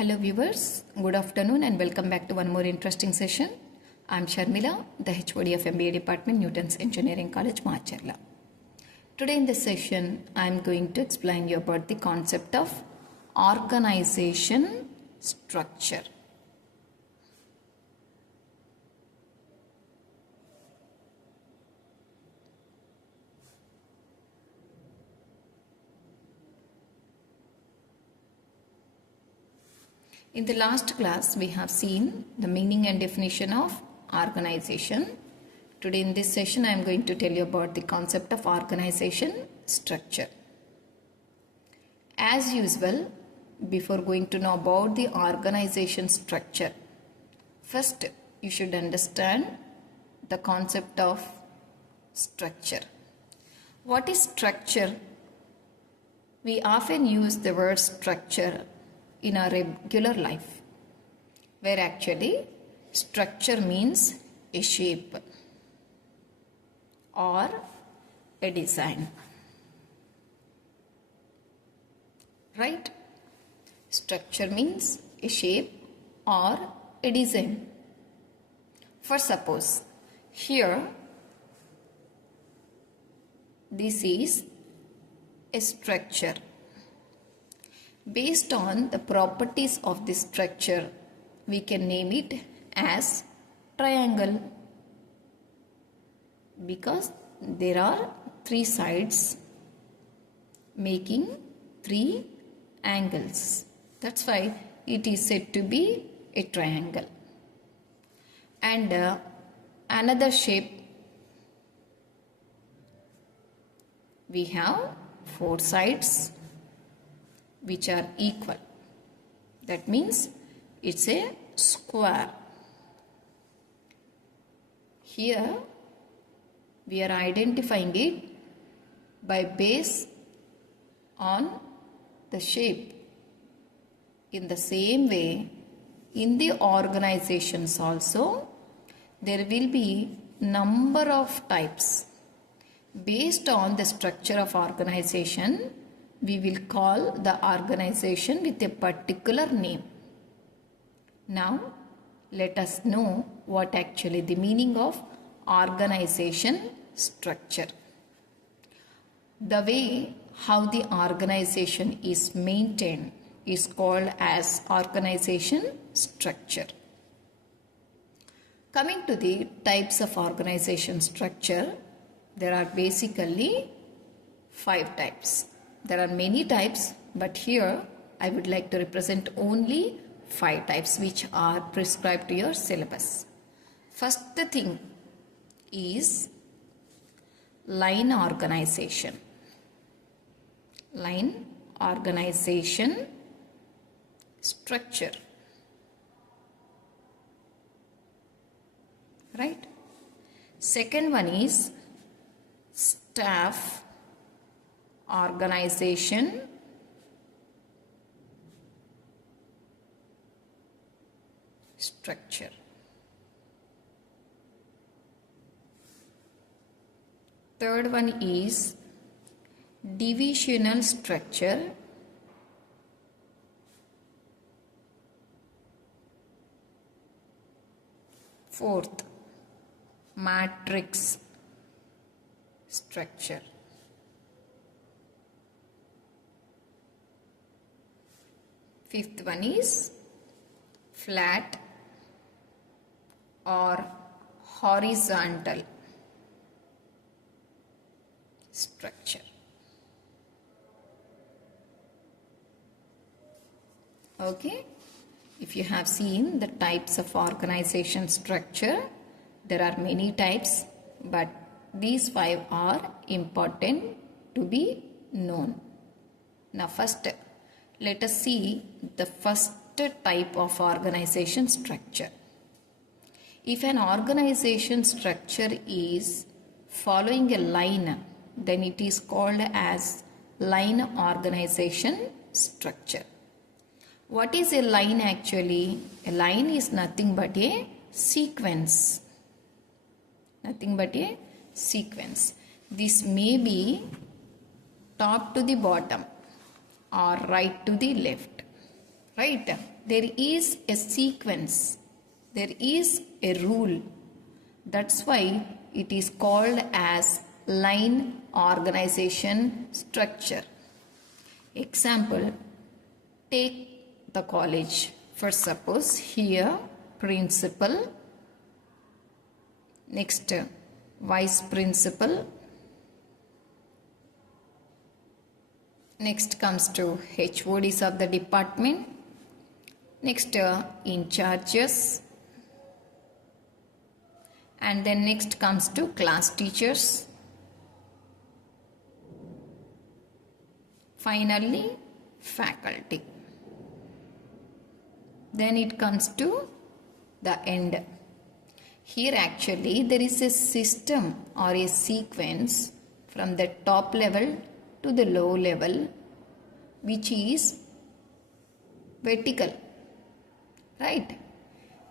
Hello viewers, good afternoon and welcome back to one more interesting session. I am Sharmila, the HOD of MBA Department, Newton's Engineering College, Macherla. Today in this session, I am going to explain you about the concept of organization structure. In the last class, we have seen the meaning and definition of organization. Today in this session, I am going to tell you about the concept of organization structure. As usual, before going to know about the organization structure, first you should understand the concept of structure. What is structure? We often use the word structure in our regular life, where actually structure means a shape or a design, right? Structure means a shape or a design. For suppose here this is a structure. Based on the properties of this structure, we can name it as triangle because there are three sides making three angles. That's why it is said to be a triangle. And another shape, we have four sides which are equal. That means it's a square. Here we are identifying it by base on the shape. In the same way, in the organizations also, there will be number of types. Based on the structure of organization, we will call the organization with a particular name. Now, let us know what actually the meaning of organization structure. The way how the organization is maintained is called as organization structure. Coming to the types of organization structure, there are basically 5 types. There are many types, but here I would like to represent only 5 types which are prescribed to your syllabus. First thing is line organization. Line organization structure. Right? Second one is staff organization structure. Third one is divisional structure. Fourth, matrix structure. Fifth one is flat or horizontal structure. Okay, if you have seen the types of organization structure, there are many types, but these 5 are important to be known. Now first, let us see the first type of organization structure. If an organization structure is following a line, then it is called as line organization structure. What is a line actually? A line is nothing but a sequence. Nothing but a sequence. This may be top to the bottom or right to the left, right? There is a sequence, there is a rule. That's why it is called as line organization structure. Example, take the college. For suppose here principal, next vice principal, next comes to HODs of the department, next in charges, and then next comes to class teachers, finally faculty. Then it comes to the end. Here actually there is a system or a sequence from the top level to the low level, which is vertical, right?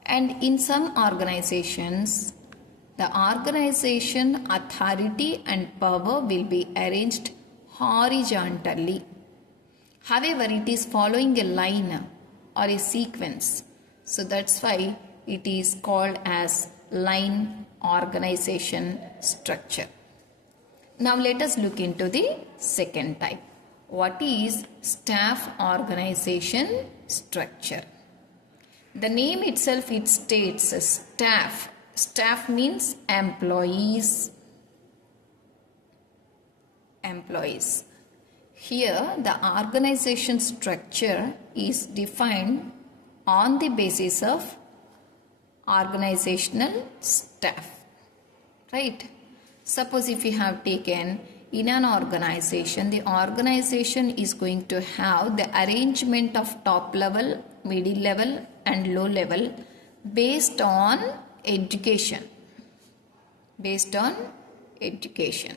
And in some organizations, the organization authority and power will be arranged horizontally. However, it is following a line or a sequence. So that's why it is called as line organization structure. Now let us look into the second type. What is staff organization structure? The name itself, it states staff. Staff means employees. Here the organization structure is defined on the basis of organizational staff, right? Suppose if you have taken in an organization, the organization is going to have the arrangement of top level, middle level and low level based on education. Based on education.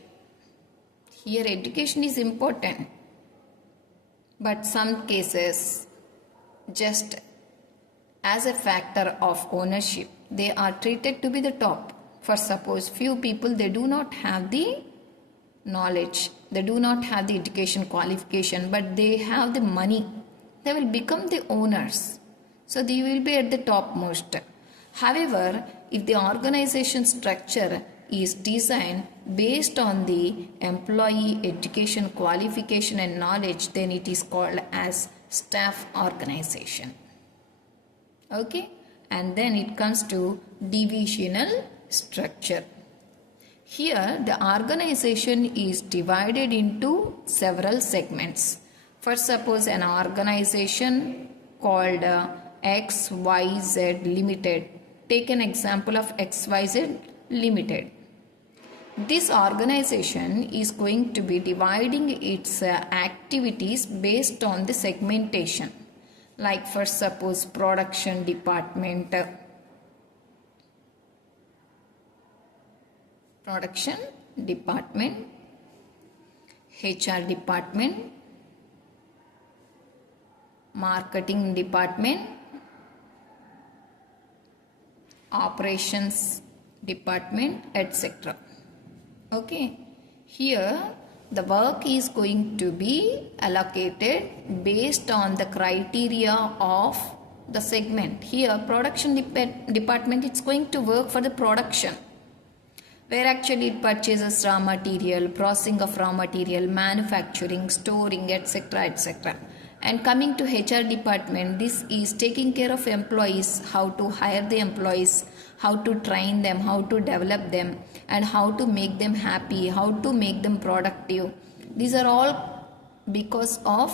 Here education is important, but some cases just as a factor of ownership, they are treated to be the top. For suppose few people, they do not have the knowledge, they do not have the education qualification, but they have the money, they will become the owners. So they will be at the topmost. However, if the organization structure is designed based on the employee education qualification and knowledge, then it is called as staff organization. Okay, and then it comes to divisional structure. Here the organization is divided into several segments. For suppose an organization called XYZ Limited. Take an example of XYZ Limited. This organization is going to be dividing its activities based on the segmentation. Like for suppose production department, HR department, marketing department, operations department, etc. Okay, here the work is going to be allocated based on the criteria of the segment. Here production department, it's going to work for the production, where actually it purchases raw material, processing of raw material, manufacturing, storing, etc., etc. And coming to HR department, this is taking care of employees, how to hire the employees, how to train them, how to develop them, and how to make them happy, how to make them productive. These are all because of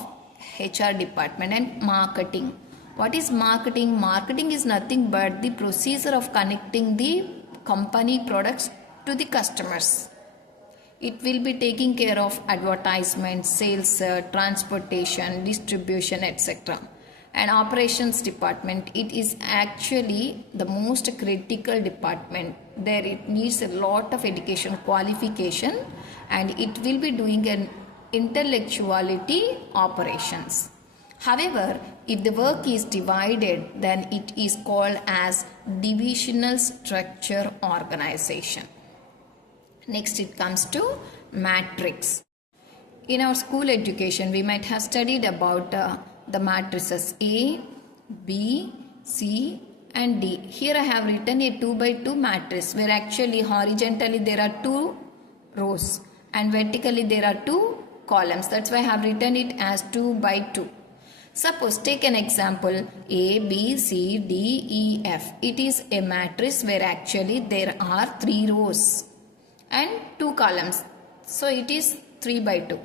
HR department. And marketing. What is marketing? Marketing is nothing but the procedure of connecting the company products to the customers. It will be taking care of advertisement, sales, transportation, distribution, etc. And operations department, it is actually the most critical department. There it needs a lot of education qualification, and it will be doing an intellectuality operations. However, if the work is divided, then it is called as divisional structure organization. Next it comes to matrix. In our school education, we might have studied about the matrices A, B, C and D. Here I have written a 2 by 2 matrix where actually horizontally there are 2 rows and vertically there are 2 columns. That's why I have written it as 2 by 2. Suppose take an example A, B, C, D, E, F. It is a matrix where actually there are 3 rows and 2 columns. So it is 3 by 2.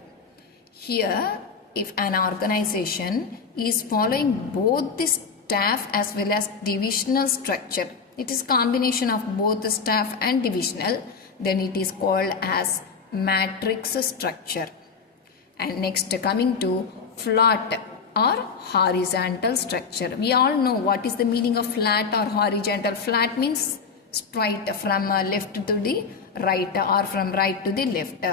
Here if an organization is following both the staff as well as divisional structure, it is combination of both the staff and divisional, then it is called as matrix structure. And next coming to flat or horizontal structure. We all know what is the meaning of flat or horizontal. Flat means straight from left to the right or from right to the left.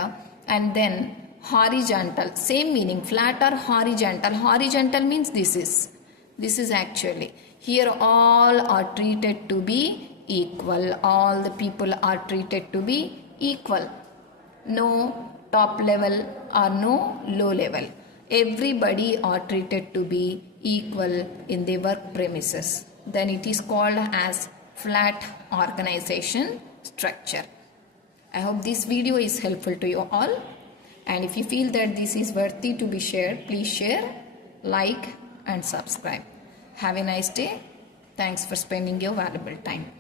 And then horizontal, same meaning, flat or horizontal. Horizontal means this is actually. Here all are treated to be equal. All the people are treated to be equal. No top level or no low level. Everybody are treated to be equal in the work premises. Then it is called as flat organization structure. I hope this video is helpful to you all. And if you feel that this is worthy to be shared, please share, like and subscribe. Have a nice day. Thanks for spending your valuable time.